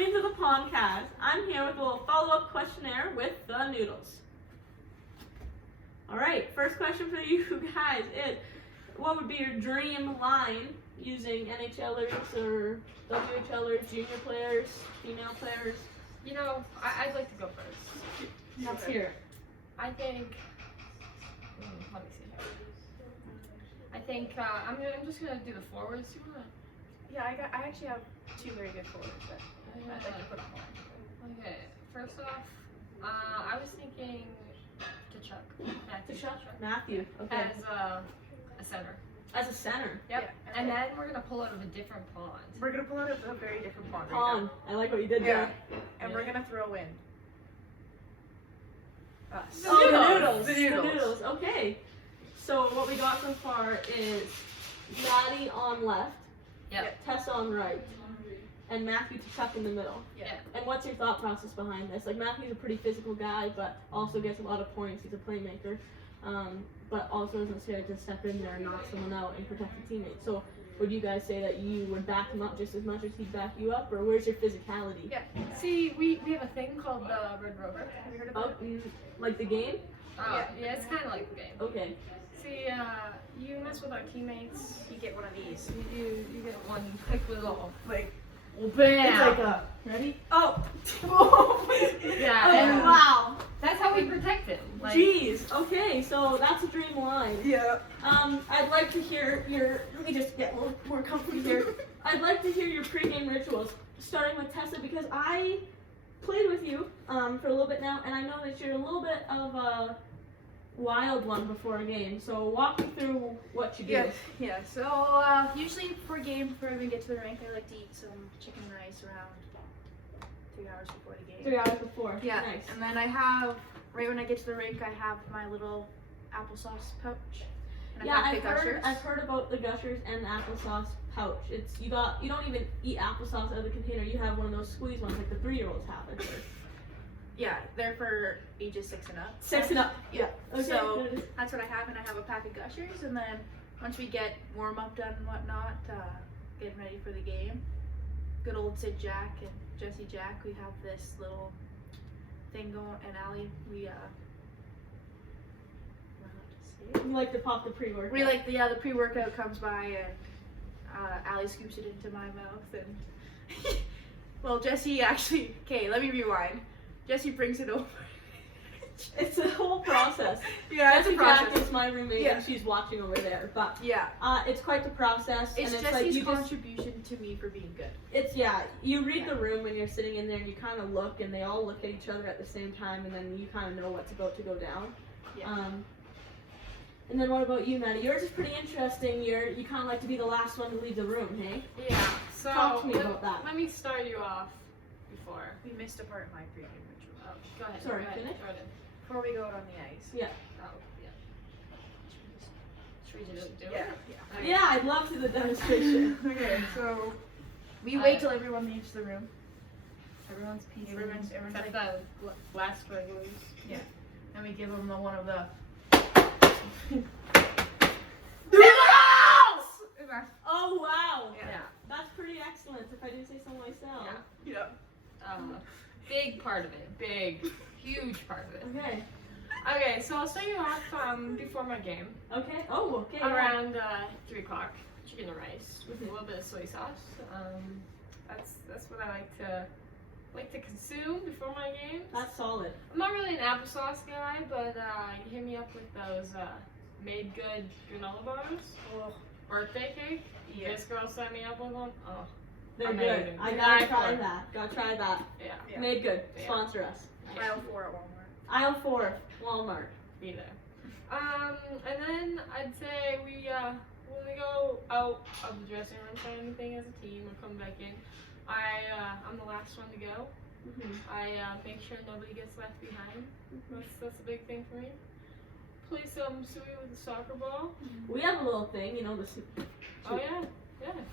Queens of the Pondcast. I'm here with a little follow-up questionnaire with the noodles. Alright, first question for you guys is, what would be your dream line using NHLers or WHLers, junior players, female players? You know, I'd like to go first. Let's hear it. I think, let me see here. I think, I'm just going to do the forwards. You wanna? Yeah, I actually have two very good forwards that I'd like to put on one. Okay, first off, I was thinking Kachuk. Matthew, okay. As a center. As a center? Yep. Yeah, and then we're going to pull out of a different pond. We're going to pull out of a very different pond. Pond. I like what you did there. And we're going to throw in us. Oh, the noodles. The noodles. Okay. So what we got so far is Maddie on left, Tess on right, and Matthew Kachuk in the middle. Yeah. And what's your thought process behind this? Like, Matthew's a pretty physical guy, but also gets a lot of points. He's a playmaker, but also isn't scared to step in there and knock someone out and protect the teammates. So would you guys say that you would back him up just as much as he'd back you up, or where's your physicality? Yeah. See, we have a thing called the Red Rover. Have you heard about it? Like the game? Oh, yeah, it's kind of like the game. Okay. See, you mess with our teammates, You get one of these. you get one quick little, Like, bam! It's like a, ready? oh! Yeah, Oh, and wow. that's how we protect him. Like, Jeez. Okay, so that's a dream line. Yeah. I'd like to hear your, let me just get a little more comfy here. I'd like to hear your pregame rituals, starting with Tessa, because I played with you for a little bit now, and I know that you're a little bit of a wild one before a game. So walk me through what you do. Yeah. So usually before a game, before we get to the rink, I like to eat some chicken and rice around 3 hours before the game. 3 hours before. Yeah. Nice. And then I have, right when I get to the rink, I have my little applesauce pouch. And Yeah, I have the Gushers. I've heard about the Gushers and the applesauce pouch. It's you don't even eat applesauce out of the container. You have one of those squeeze ones like the 3-year-olds have. I think. Yeah, they're for ages 6 and up. 6 and up. Yeah. Okay. So that's what I have, and I have a pack of Gushers, and then once we get warm up done and whatnot, getting ready for the game, good old Sid Jack and Jesse Jack, we have this little thing going, and Allie, we You like to pop the pre-workout. We like the pre-workout comes by, and Allie scoops it into my mouth, and well, Jesse actually, okay, let me rewind. Jesse brings it over. It's a whole process. Yeah, Jessie it's a process. Jack is my roommate, Yeah. and she's watching over there. But Yeah. it's quite the process. It's and Jesse's like you contribution to me for being good. you read the room when you're sitting in there, and you kind of look, and they all look at each other at the same time, and then you kind of know what's about to go down. Yeah. And then what about you, Maddie? Yours is pretty interesting. You kind of like to be the last one to leave the room, hey? Yeah, so Talk to me about that. Let me start you off before. We missed a part of my pregame ritual. Oh, go ahead. Sorry, go ahead, finish? Jordan. Before we go out on the ice. Yeah. Oh, yeah. Should we just do it? Yeah. Okay. Yeah, I'd love to the demonstration. Okay, so we wait till everyone leaves the room. Everyone's piecing. Everyone's Except like, the last regulars. yeah. And we give them the one of the. Oh, wow. Yeah. That's pretty excellent, if I do say so myself. Yeah. Yeah. Big part of it. Big, huge part of it. Okay. Okay, so I'll start you off before my game. Okay. Oh, okay. yeah. Around 3 o'clock, chicken and rice with a little bit of soy sauce. That's what I like to consume before my games. That's solid. I'm not really an applesauce guy, but you hit me up with those made good granola bars. Oh, Birthday cake. yeah. This girl set me up with one. Oh, They're amazing. good. I Good gotta eye try for it. that. Gotta try that. Yeah. Yeah. Made good. Yeah. Sponsor us. Aisle 4 at Walmart. Aisle 4, Walmart. Be there. And then I'd say when we go out of the dressing room for anything as a team or come back in, I'm the last one to go. Mm-hmm. I make sure nobody gets left behind. That's a big thing for me. Play some suey with the soccer ball. We have a little thing, you know, Oh yeah,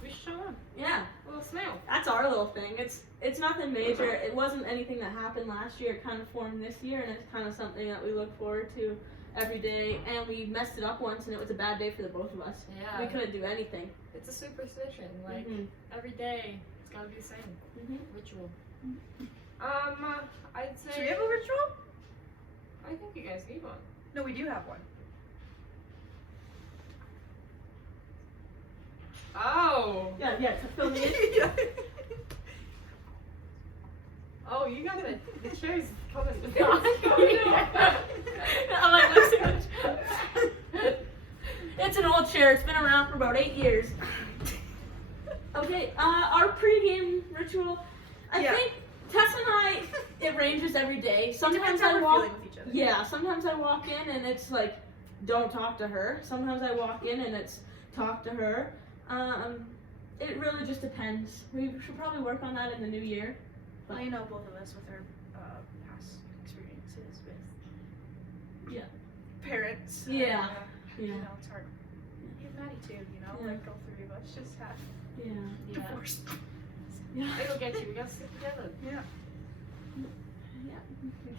we should show up. Yeah, A little snail. that's our little thing. It's nothing major. It wasn't anything that happened last year. It kind of formed this year, and it's kind of something that we look forward to every day. And we messed it up once, and it was a bad day for the both of us. Yeah. We couldn't do anything. It's a superstition. Like Mhm. every day, it's gotta be the same Mhm. ritual. I'd say. Should we have a ritual? I think you guys need one. No, we do have one. Oh. Yeah, fill me in. Yeah. Oh, you got the chairs coming. I'm like, listen. It's an old chair. It's been around for about 8 years. Okay, our pregame ritual. I Yeah. think Tess and I, it ranges every day. Sometimes Depends how I we're walk. feeling with each other. Yeah, sometimes I walk in and it's like, don't talk to her. Sometimes I walk in and it's talk to her. It really just depends. We should probably work on that in the new year. Well, you know, both of us with our past experiences with parents. Yeah. You Yeah. know, it's hard. Even Maddie too, you know, Yeah. like all three of us just had Yeah. divorce. Yeah. It'll get you. We gotta stick together. Yeah.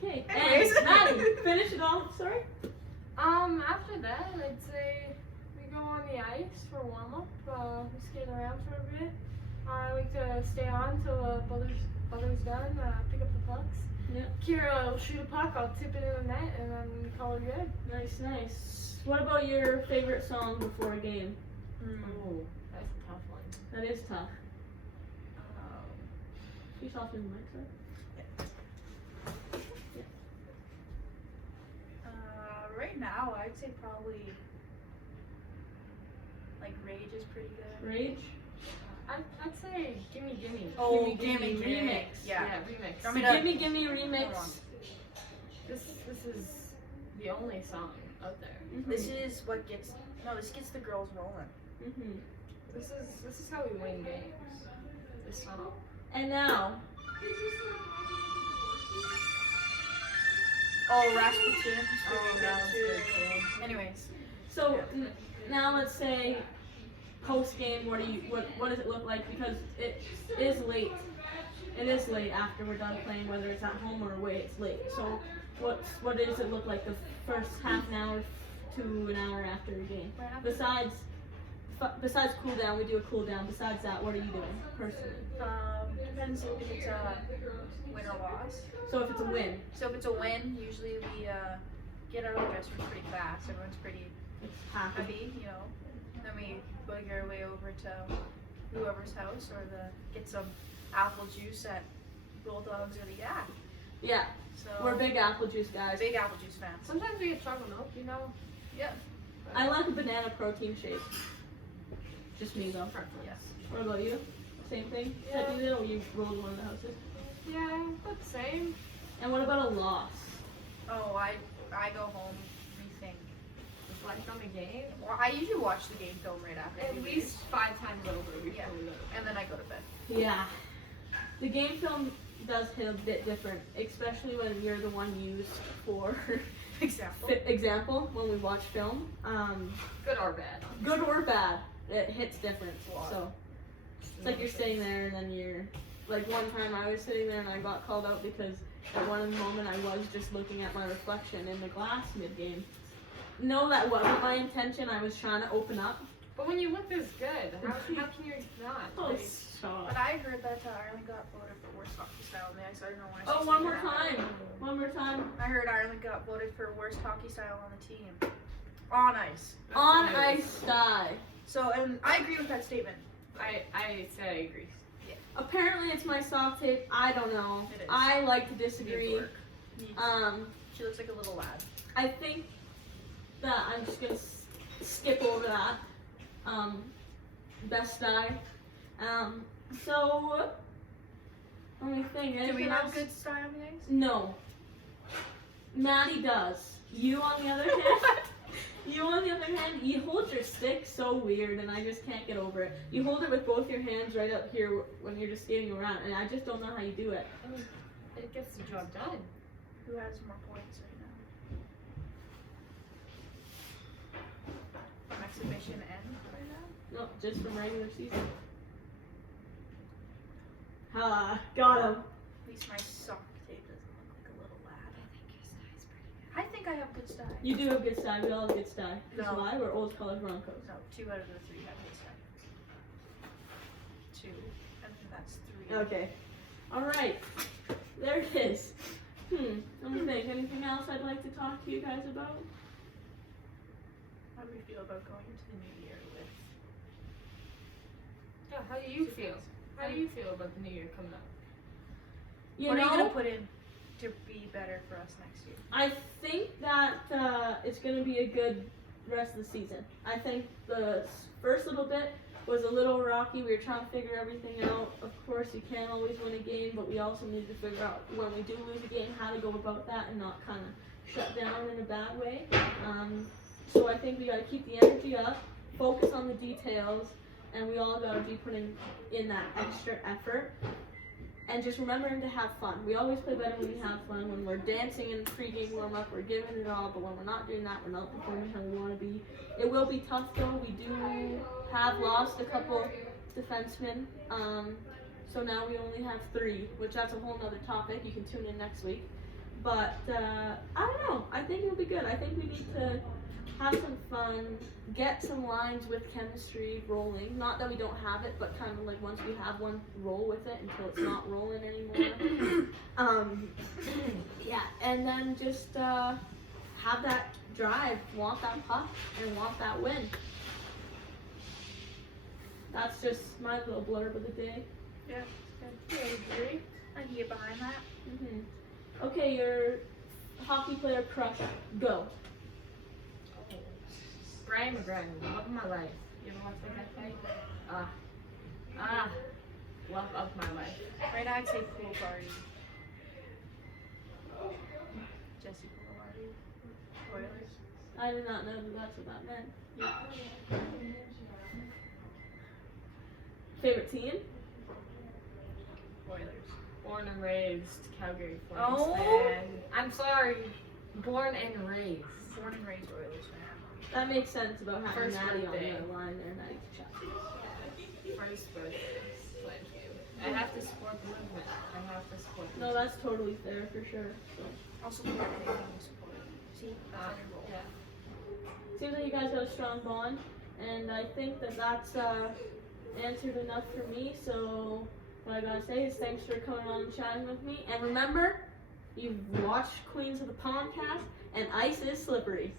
Okay. Anyways. And Maddie, finish it off. Sorry. After that, I'd say we go on the ice for warm up. We skate around for a bit. I like to stay on till Butler's done. Pick up the pucks. Yeah. Kira will shoot a puck. I'll tip it in the net, and then we call it good. Nice. What about your favorite song before a game? Oh, that's a tough one. That is tough. She's off in the mic, sorry. Right now, I'd say probably like Rage is pretty good. Rage? I'd say Gimme Gimme. Oh, Gimme Gimme remix. Yeah. Remix. Want me to- Gimme remix. Hold on. This is the only song out there. Mm-hmm. This is what gets this gets the girls rolling. Mm-hmm. This is how we win games. This song. And now, Oh, Rasputin's pretty that was good good too. too. Anyways, so now let's say post game. What does it look like? Because it is late. It is late after we're done playing, whether it's at home or away. It's late. So what does it look like the first half an hour to an hour after a game? Besides cool down, we do a cool down. Besides that, what are you doing personally? depends if it's a win or loss. So if it's a win, So if it's a win, usually we get out of the dressing room pretty fast. Everyone's pretty it's happy. happy, you know. Then we boogie our way over to whoever's house or get some apple juice at Bulldogs or the Yak. Yeah, So we're big apple juice guys. big apple juice fans. Sometimes we get chocolate milk, you know. Yeah. I like a banana protein shake. Just me though. Yes. What about you? Same thing? Yeah. That you did, or you rolled one of the houses? Yeah, but same. And what about a loss? Oh, I go home, rethink. Reflect on the game. Well, I usually watch the game film right after. At we least 5 times over before Yeah. we go. and then I go to bed. Yeah. The game film does hit a bit different, especially when you're the one used for example when we watch film. Good or bad. Good or bad, it hits different. Wow. So it's like you're sitting there and then you're like one time I was sitting there and I got called out because at one moment I was just looking at my reflection in the glass mid game. No, that wasn't my intention. I was trying to open up. But when you look this good, how can you not? Oh, Like, stop. But I heard that Ireland got voted for worst hockey style on the ice. I don't know why. Oh, one more time. One more time. I heard Ireland got voted for worst hockey style on the team. On ice. On That's ice style. So, and I agree with that statement. I say I agree. Apparently it's my soft tape. I don't know. It is. I like to Needs disagree. work. She looks like a little lad. I think that I'm just gonna skip over that. Best die. So let me think. Do we Anything have else? good style on the ice? No. Maddie does. You on the other hand. You on the other hand, you hold your stick so weird, and I just can't get over it. You hold it with both your hands right up here when you're just skating around, and I just don't know how you do it. I mean, it gets the job done. Who has more points right now? From exhibition end right now? No, just from regular season. Ha, got him. At least my sock tape doesn't look like a little lad. I think I have good style. You do have good style. We all have good style. That's No. why we're old college Broncos. No, 2 out of the 3 have good style. 2, and then that's 3. Okay. Alright. There it is. Let me think. Anything else I'd like to talk to you guys about? How do we feel about going into the new year with? Yeah, how do you feel? How do you feel about the new year coming up? What are you gonna put in to be better for us next year? I think that it's going to be a good rest of the season. I think the first little bit was a little rocky. We were trying to figure everything out. Of course, you can't always win a game, but we also need to figure out when we do lose a game, how to go about that and not kind of shut down in a bad way. So I think we got to keep the energy up, focus on the details, and we all got to be putting in that extra effort. And just remembering to have fun. We always play better when we have fun. When we're dancing in pregame warm-up, we're giving it all. But when we're not doing that, we're not performing how we want to be. It will be tough, though. We do have lost a couple defensemen. So now we only have 3, which that's a whole nother topic. You can tune in next week. But I don't know. I think it'll be good. I think we need to have some fun, get some lines with chemistry rolling. Not that we don't have it, but kind of like once we have one, roll with it until it's not rolling anymore. Yeah, and then just have that drive, want that puck, and want that win. That's just my little blurb of the day. Yeah, I agree. I can get behind that. Okay, your hockey player crush, go. Brian McGregor, love of my life. You ever watch that fight? Love of my life. Right now I'd say pool party. Jesse pool party. Oilers. I did not know that that's what that meant. Favorite team? Oilers. Born and raised Calgary Flames Oh. fan. I'm sorry. Born and raised. Born and raised Oilers fan. That makes sense about having First Natty birthday. on the line there, Natty Chapman. First birthday. Thank you. I have to support the movement. I have to support the No, that's totally fair for sure. So. Also, the marketing team support. See, that's on your roll. Yeah. Seems like you guys got a strong bond, and I think that that's answered enough for me. So what I gotta say is thanks for coming on and chatting with me. And remember, you've watched Queens of the Pondcast, and ice is slippery.